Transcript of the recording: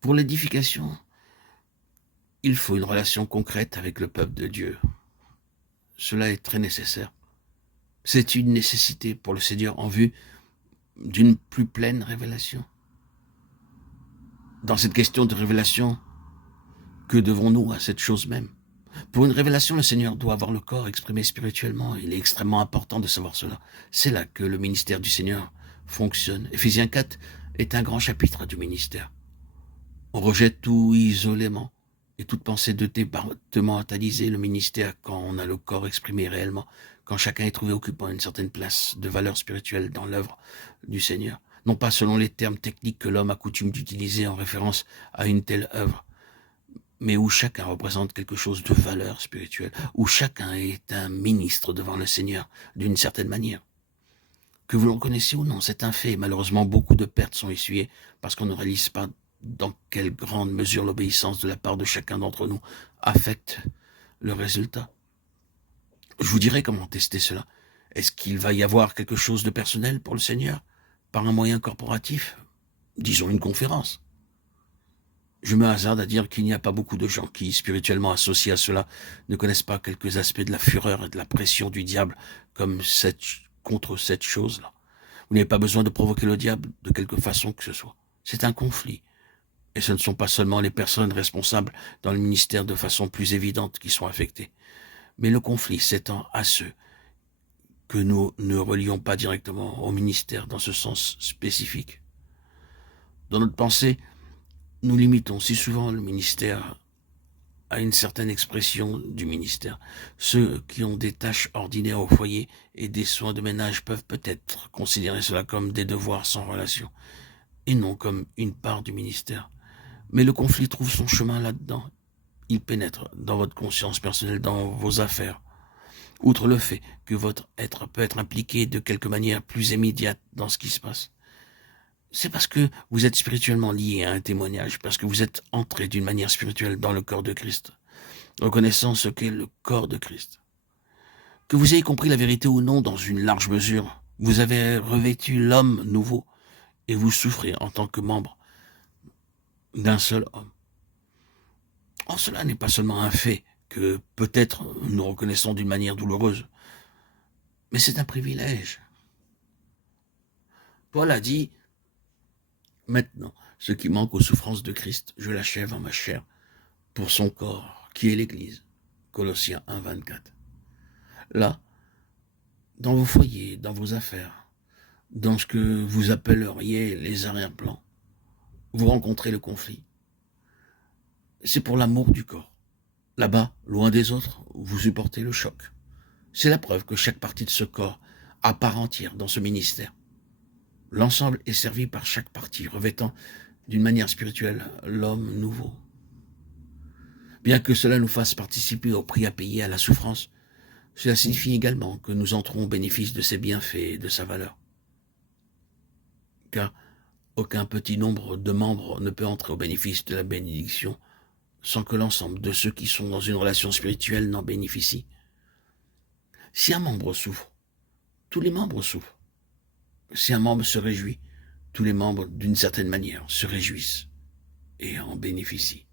Pour l'édification, il faut une relation concrète avec le peuple de Dieu. Cela est très nécessaire. C'est une nécessité pour le Seigneur en vue d'une plus pleine révélation. Dans cette question de révélation, que devons-nous à cette chose même? Pour une révélation, le Seigneur doit avoir le corps exprimé spirituellement. Il est extrêmement important de savoir cela. C'est là que le ministère du Seigneur fonctionne. Éphésiens 4 est un grand chapitre du ministère. On rejette tout isolément et toute pensée de départementaliser le ministère quand on a le corps exprimé réellement, quand chacun est trouvé occupant une certaine place de valeur spirituelle dans l'œuvre du Seigneur. Non pas selon les termes techniques que l'homme a coutume d'utiliser en référence à une telle œuvre, mais où chacun représente quelque chose de valeur spirituelle, où chacun est un ministre devant le Seigneur d'une certaine manière. Que vous le reconnaissiez ou non, c'est un fait. Malheureusement, beaucoup de pertes sont essuyées parce qu'on ne réalise pas dans quelle grande mesure l'obéissance de la part de chacun d'entre nous affecte le résultat. Je vous dirai comment tester cela. Est-ce qu'il va y avoir quelque chose de personnel pour le Seigneur par un moyen corporatif? Disons une conférence. Je me hasarde à dire qu'il n'y a pas beaucoup de gens qui, spirituellement associés à cela, ne connaissent pas quelques aspects de la fureur et de la pression du diable contre cette chose-là. Vous n'avez pas besoin de provoquer le diable de quelque façon que ce soit. C'est un conflit. Et ce ne sont pas seulement les personnes responsables dans le ministère de façon plus évidente qui sont affectées. Mais le conflit s'étend à ceux que nous ne relions pas directement au ministère dans ce sens spécifique. Dans notre pensée, nous limitons si souvent le ministère à une certaine expression du ministère. Ceux qui ont des tâches ordinaires au foyer et des soins de ménage peuvent peut-être considérer cela comme des devoirs sans relation, et non comme une part du ministère. Mais le conflit trouve son chemin là-dedans. Il pénètre dans votre conscience personnelle, dans vos affaires. Outre le fait que votre être peut être impliqué de quelque manière plus immédiate dans ce qui se passe, c'est parce que vous êtes spirituellement lié à un témoignage, parce que vous êtes entré d'une manière spirituelle dans le corps de Christ, reconnaissant ce qu'est le corps de Christ. Que vous ayez compris la vérité ou non dans une large mesure, vous avez revêtu l'homme nouveau et vous souffrez en tant que membre d'un seul homme. Or, cela n'est pas seulement un fait que peut-être nous reconnaissons d'une manière douloureuse, mais c'est un privilège. Paul a dit, maintenant, ce qui manque aux souffrances de Christ, je l'achève en ma chair, pour son corps, qui est l'Église. Colossiens 1, 24. Là, dans vos foyers, dans vos affaires, dans ce que vous appelleriez les arrière-plans, vous rencontrez le conflit. C'est pour l'amour du corps. Là-bas, loin des autres, vous supportez le choc. C'est la preuve que chaque partie de ce corps a part entière dans ce ministère. L'ensemble est servi par chaque partie, revêtant d'une manière spirituelle l'homme nouveau. Bien que cela nous fasse participer au prix à payer, à la souffrance, cela signifie également que nous entrons au bénéfice de ses bienfaits et de sa valeur. Car aucun petit nombre de membres ne peut entrer au bénéfice de la bénédiction sans que l'ensemble de ceux qui sont dans une relation spirituelle n'en bénéficient. Si un membre souffre, tous les membres souffrent. Si un membre se réjouit, tous les membres, d'une certaine manière, se réjouissent et en bénéficient.